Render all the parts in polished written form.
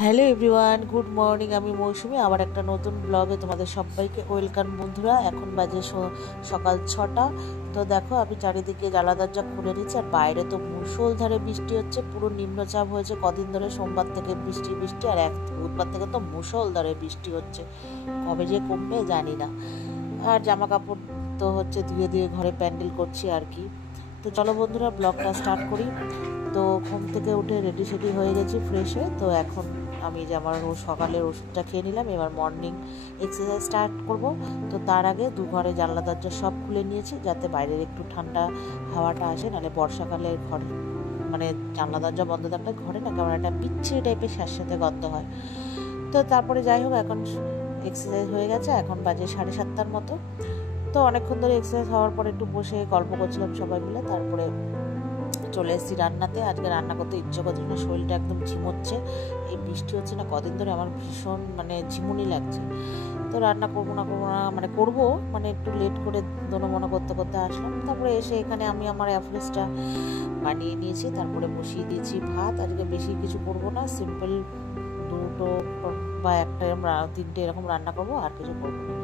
Hello everyone, good morning. আমি মৌসুমি, আবার একটা নতুন ব্লগে তোমাদের সবাইকে ওয়েলকাম। বন্ধুরা, এখন বাজে সকাল 6টা। তো দেখো, আমি চারিদিকে জানলা দরজা খুলে নিচ্ছি, আর বাইরে তো মুষলধারে বৃষ্টি হচ্ছে। পুরো নিম্নচাপ হয়েছে কদিন ধরে, সোমবার থেকে বৃষ্টি বৃষ্টি, আর বুধবার থেকে তো মুষলধারে বৃষ্টি হচ্ছে। কবে যে কমবে জানি না। আর জামা কাপড় তো হচ্ছে ধুয়ে ধুয়ে ঘরে প্যান্ডেল করছি আর কি। তো চলো বন্ধুরা, ব্লগটা স্টার্ট করি। তো ঘুম থেকে উঠে রেডি সেডি হয়ে গেছি, ফ্রেশ হয়ে। তো এখন আমি যে আমার সকালের ওষুধটা খেয়ে নিলাম, এবার মর্নিং এক্সারসাইজ স্টার্ট করব। তো তার আগে ঘরে জানলা দরজা সব খুলে নিয়েছি, যাতে বাইরের একটু ঠান্ডা হাওয়াটা আসে। নাহলে বর্ষাকালে ঘরে মানে জানলা দরজা বন্ধ থাকলে ঘরে না কেমন একটা বিচ্ছিরি টাইপের স্যাঁতস্যাঁতে গন্ধ হয়। তো তারপরে যাই হোক, এখন এক্সারসাইজ হয়ে গেছে, এখন বাজে 7:30টার মতো। তো অনেকক্ষণ ধরে এক্সারসাইজ হওয়ার পরে একটু বসে গল্প করছিলাম সবাই মিলে। তারপরে চলে এসেছি রান্নাতে। আজকে রান্না করতে ইচ্ছে করছিল না, শরীরটা একদম ঝিমোচ্ছে। এই বৃষ্টি হচ্ছে না কদিন ধরে, আমার ভীষণ ঝিমুনি লাগছে। তো রান্না করবো না করবো একটু লেট করে দোনো মনো করতে করতে আসলাম। তারপরে এসে এখানে আমি আমার অ্যাফ্রেসটা বানিয়ে নিয়েছি, তারপরে বসিয়ে দিয়েছি ভাত। আজকে বেশি কিছু করবো না, সিম্পল দুটো বা একটা তিনটে এরকম রান্না করবো, আর কিছু করবো না।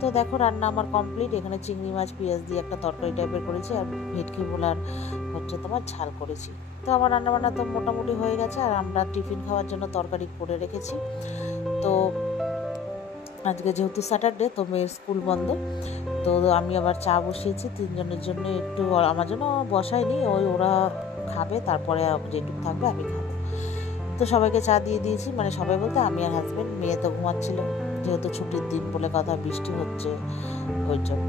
তো দেখো, রান্না আমার কমপ্লিট। এখানে চিংড়ি মাছ পেঁয়াজ দিয়ে একটা তরকারি টাইপের করেছি, আর ভেটকি ভোলার তোমার ঝাল করেছি। তো আমার রান্নাবান্না তো মোটামুটি হয়ে গেছে, আর আমরা টিফিন খাওয়ার জন্য তরকারি করে রেখেছি। তো আজকে যেহেতু স্যাটারডে, তো মেয়ের স্কুল বন্ধ। তো আমি আবার চা বসিয়েছি তিনজনের জন্য, একটু আমার জন্য বসাইনি, ওরা খাবে, তারপরে যেটুকু থাকবে আমি খাবো। তো সবাইকে চা দিয়ে দিয়েছি, সবাই বলতে আমি আর হাজব্যান্ড। মেয়ে তো ঘুমাচ্ছিল, যেহেতু ছুটির দিন বলে কথা, বৃষ্টি হচ্ছে ওই জন্য।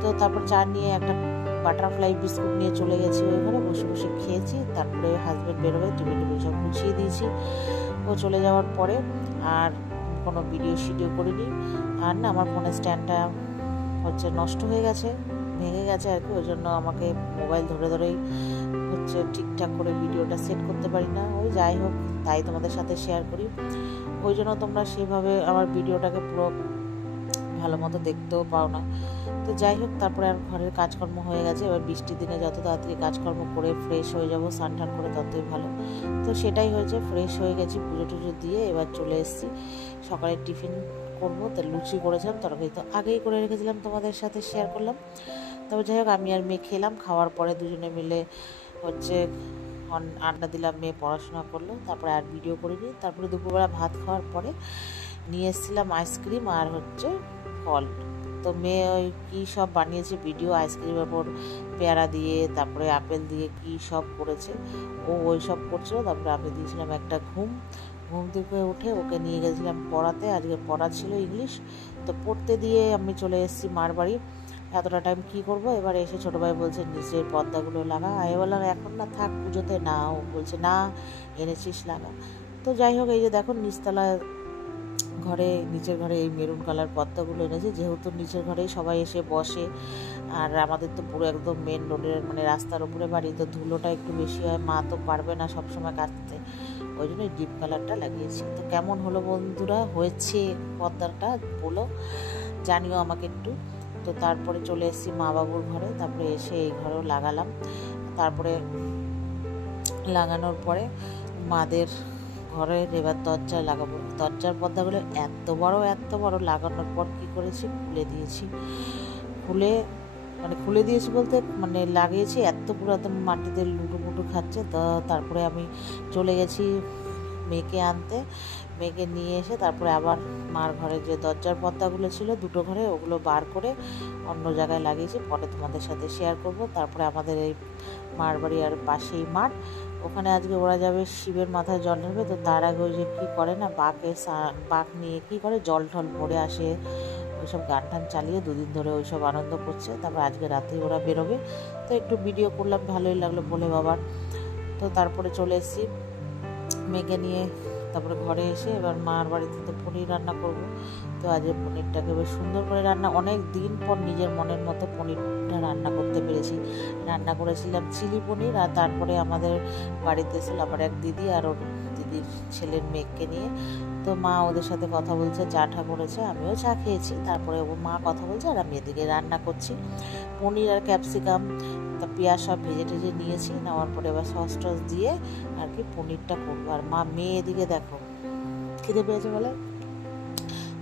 তো তারপর চা নিয়ে একটা বাটারফ্লাই বিস্কুট নিয়ে চলে গেছি ওই ঘরে, বসে বসে খেয়েছি। তারপরে হাজব্যান্ড বেরোবে, টিভি সব গুছিয়ে দিয়েছি। ও চলে যাওয়ার পরে আর কোনো ভিডিও করিনি। আর না, আমার ফোনের স্ট্যান্ডটা নষ্ট হয়ে গেছে, ভেঙে গেছে আর কি। ওই জন্য আমাকে মোবাইল ধরেই ঠিকঠাক করে ভিডিওটা সেট করতে পারি না। ওই যাই হোক, তাই তোমাদের সাথে শেয়ার করি। ওই জন্য তোমরা সেভাবে আমার ভিডিওটাকে পুরো ভালো মতো দেখতেও পাও না। তো যাই হোক, তারপরে আর ঘরের কাজকর্ম হয়ে গেছে। এবার বৃষ্টির দিনে যত তাড়াতাড়ি কাজকর্ম করে ফ্রেশ হয়ে যাবো, স্নান টান করে, ততই ভালো। তো সেটাই হয়েছে, ফ্রেশ হয়ে গেছি, পুজো টুজো দিয়ে এবার চলে এসেছি। সকালে টিফিন করবো, তো লুচি করেছিলাম, তরকারি তো আগেই করে রেখেছিলাম, তোমাদের সাথে শেয়ার করলাম। তবে যাই হোক, আমি আর মেয়ে খেলাম। খাওয়ার পরে দুজনে মিলে আড্ডা দিলাম, মেয়ে পড়াশোনা করলো, তারপরে আর ভিডিও করিনি। তারপরে দুপুরবেলা ভাত খাওয়ার পরে নিয়ে এসেছিলাম আইসক্রিম আর ফল। তো মেয়ে ওই কী সব বানিয়েছে ভিডিও, আইসক্রিমের ওপর পেয়ারা দিয়ে, তারপরে আপেল দিয়ে কী সব করেছে, ও ওই সব করছিল। তারপরে আমি দিয়েছিলাম একটা ঘুম থেকে উঠে ওকে নিয়ে গেছিলাম পড়াতে। আজকে পড়া ছিল ইংলিশ। তো পড়তে দিয়ে আমি চলে এসেছি মার বাড়ি। এতটা টাইম কী করবো, এবার এসে ছোটো ভাই বলছে নিচের পর্দাগুলো লাগা। আমি বললাম এখন না, থাক, পুজোতে না। ও বলছে না, এনেছিস লাগা। তো যাই হোক, এই যে দেখো, নিচতলায় নিচের ঘরে এই মেরুন কালার পর্দাগুলো এনেছে, যেহেতু নিচের ঘরেই সবাই এসে বসে। আর আমাদের তো পুরো একদম মেন রোডের রাস্তার উপরে বাড়ি, তো ধুলোটা একটু বেশি হয়, মা তো পারবে না সবসময় কাটতে, ওই জন্য ডিপ কালারটা লাগিয়েছি। তো কেমন হলো বন্ধুরা, হয়েছে পর্দাটা বলো, জানিও আমাকে একটু। তো তারপরে চলে এসেছি মা বাবুর ঘরে, তারপরে এসে এই ঘরেও লাগালাম। তারপরে লাগানোর পরে মাদের ঘরের এবার দরজায় লাগাবো। দরজার পর্দাগুলো এত বড় লাগানোর পর কি করেছি, খুলে দিয়েছি বলতে লাগিয়েছি, এত পুরো একদম মাটিতে লুটুপুটু খাচ্ছে। তো তারপরে আমি চলে গেছি মেয়েকে আনতে। মেয়েকে নিয়ে এসে তারপরে আবার মার ঘরে যে দরজার পর্দাগুলো ছিল দুটো ঘরে, ওগুলো বার করে অন্য জায়গায় লাগিয়েছি, পরে তোমাদের সাথে শেয়ার করব। তারপরে আমাদের এই মার বাড়ি আর পাশেই মাঠ, ওখানে আজকে ওরা যাবে শিবের মাথায় জল ঢালবে। তো তার আগে ওই যে কী করে না, বাঁক নিয়ে কী করে জল ঠল ভরে আসে, ওইসব গান টান চালিয়ে দুদিন ধরে ওইসব আনন্দ করছে। তারপর আজকে রাতেই ওরা বেরোবে। তো একটু ভিডিও করলাম, ভালোই লাগলো বলে বাবার। তো তারপরে চলে এসেছি মেয়েকে নিয়ে। তারপরে ঘরে এসে এবার মার বাড়িতে তো পনির রান্না করব। তো আজকে পনিরটাকে বেশ সুন্দর করে অনেক দিন পর নিজের মনের মতো পনিরটা রান্না করতে পেরেছি। রান্না করেছিলাম চিলি পনির, আর তারপরে আমাদের বাড়িতে এসে আবার এক দিদি আর ওর দিদির ছেলের মেয়েকে নিয়ে। তো মা ওদের সাথে কথা বলছে, চা টা করেছে, আমিও চা খেয়েছি। তারপরে ও মা কথা বলছে আর আমি এদিকে রান্না করছি। পনির আর ক্যাপসিকাম তা পেঁয়াজ সব ভেজে টেজে নিয়েছি, নেওয়ার পরে এবার সস টস দিয়ে আর কি পনিরটা করবো। আর মা মেয়ে এদিকে দেখো খিদে পেয়েছে বলে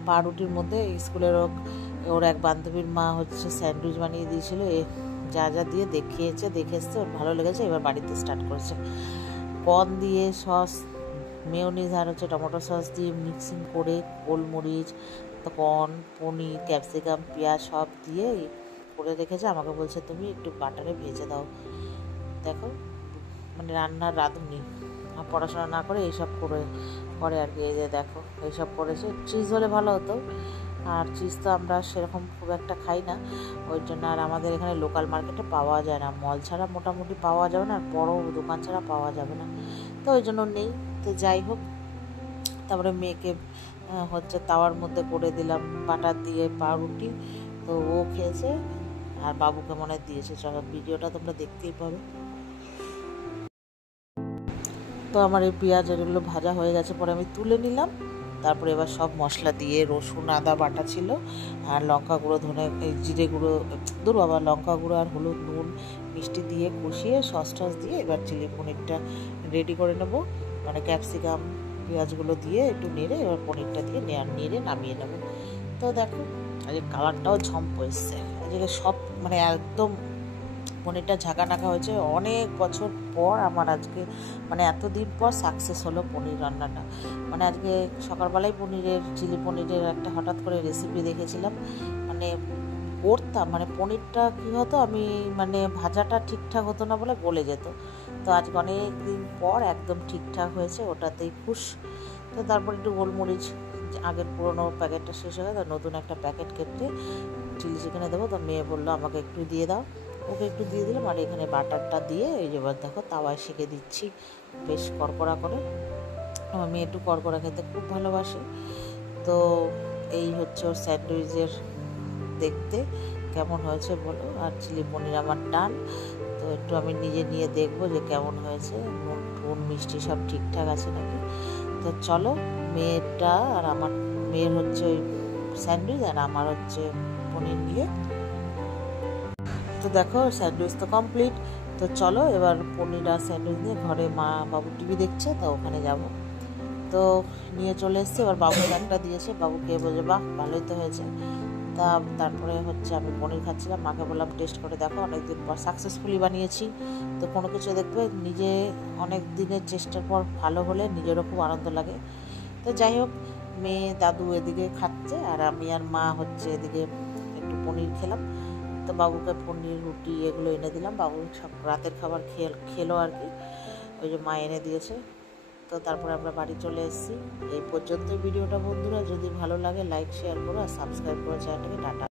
পাউরুটির মধ্যে স্কুলের ওর এক বান্ধবীর মা হচ্ছে স্যান্ডউইচ বানিয়ে দিয়েছিল, যা যা দিয়ে দেখে এসছে, ওর ভালো লেগেছে, এবার বাড়িতে স্টার্ট করেছে। কর্ন দিয়ে সস, মেয়োনিজ আর হচ্ছে টমেটো সস দিয়ে মিক্সিং করে গোলমরিচ, তো কর্ন, পনির, ক্যাপসিকাম, পেঁয়াজ সব দিয়ে করে রেখেছে। আমাকে বলছে তুমি একটু বাটারে ভেজে দাও। দেখো মানে রান্নার রাঁধুনি, পড়াশোনা না করে এইসব করে আর কি। এই যে দেখো এইসব করেছে। চিজ হলে ভালো হতো, আর চিজ তো আমরা সেরকম খুব একটা খাই না, ওই জন্য। আর আমাদের এখানে লোকাল মার্কেটে পাওয়া যায় না, মল ছাড়া মোটামুটি পাওয়া যাবে না, আর বড় দোকান ছাড়া পাওয়া যাবে না, তো ওই জন্য নেই। তো যাই হোক, তারপরে মেয়েকে হচ্ছে তাওয়ার মধ্যে করে দিলাম বাটার দিয়ে পাউরুটি, তো ও খেয়েছে আর বাবুকে মনে দিয়েছে। চলো ভিডিওটা তোমরা দেখতেই পাবে। তো আমার এই পেঁয়াজ এগুলো ভাজা হয়ে গেছে, পরে আমি তুলে নিলাম। তারপরে এবার সব মশলা দিয়ে, রসুন আদা বাটা ছিল, আর লঙ্কা গুঁড়ো, জিরে গুঁড়ো, আবার লঙ্কা গুঁড়ো আর হলুদ, নুন, মিষ্টি দিয়ে কষিয়ে সস টস দিয়ে এবার চিলি পনিরটা রেডি করে নেব। মানে ক্যাপসিকাম পেঁয়াজগুলো দিয়ে একটু নেড়ে এবার পনিরটা দিয়ে নেড়ে নামিয়ে নেব। তো দেখো আজকে কালারটাও ঝম্প এসছে, আজকে সব মানে একদম পনিরটা ঝাঁকা নাকা হয়েছে। অনেক বছর পর আমার আজকে মানে এতদিন পর সাকসেস হলো পনির রান্নাটা। মানে আজকে সকালবেলায় চিলি পনিরের একটা হঠাৎ করে রেসিপি দেখেছিলাম, মানে করতাম, মানে পনিরটা কী হতো, আমি মানে ভাজাটা ঠিকঠাক হতো না বলে গলে যেত। তো আজকে অনেক দিন পর একদম ঠিকঠাক হয়েছে, ওটাতেই খুশ। তো তারপর একটু গোলমরিচ, আগের পুরোনো প্যাকেটটা শেষ হয়ে গেছে, নতুন একটা প্যাকেট কেটে চিলি চিকেনে দেবো। তো মেয়ে বললো আমাকে একটু দিয়ে দাও, ওকে একটু দিয়ে দিলাম। আর এখানে বাটারটা দিয়ে এই যে দেখো তাওয়ায় সেঁকে দিচ্ছি বেশ কড়কড়া করে। আমার মেয়ে একটু কড়কড়া খেতে খুব ভালোবাসে। তো এই হচ্ছে ওর স্যান্ডউইচের দেখতে কেমন হয়েছে বলো। আর চিলি পনির আমার ডান। তো একটু আমি নিজে নিয়ে দেখবো যে কেমন হয়েছে, নুন মিষ্টি সব ঠিকঠাক আছে নাকি। তো চলো, মেয়েটা আর আমার মেয়ের হচ্ছে ওই স্যান্ডউইচ আর আমার হচ্ছে পনির নিয়ে। তো দেখো স্যান্ডউইচ তো কমপ্লিট। তো চলো এবার পনির আর স্যান্ডউইচ নিয়ে ঘরে, মা বাবু টিভি দেখছে, তো ওখানে যাব। তো নিয়ে চলে এসেছি। এবার বাবুকে একটা দিয়েছে, বাবুকে বলছে বাহ ভালোই তো হয়েছে। তারপরে হচ্ছে আমি পনির খাচ্ছিলাম, মাকে বললাম টেস্ট করে দেখো, অনেকদিন পর সাকসেসফুলি বানিয়েছি। তো কোনো কিছু দেখবে নিজে অনেক দিনের চেষ্টার পর ভালো হলে নিজেরও খুব আনন্দ লাগে। তো যাই হোক, মেয়ে দাদু এদিকে খাচ্ছে আর আমি আর মা হচ্ছে এদিকে একটু পনির খেলাম। তো বাবুকে পনির, রুটি এগুলো এনে দিলাম, বাবু সব রাতের খাবার খেলো আর কি, ওই যে মা এনে দিয়েছে। তো তারপরে আমরা বাড়ি চলে এসেছি। এই পর্যন্ত ভিডিওটা বন্ধুরা, যদি ভালো লাগে লাইক শেয়ার করো আর সাবস্ক্রাইব করো চ্যানেলটাকে। টাটা।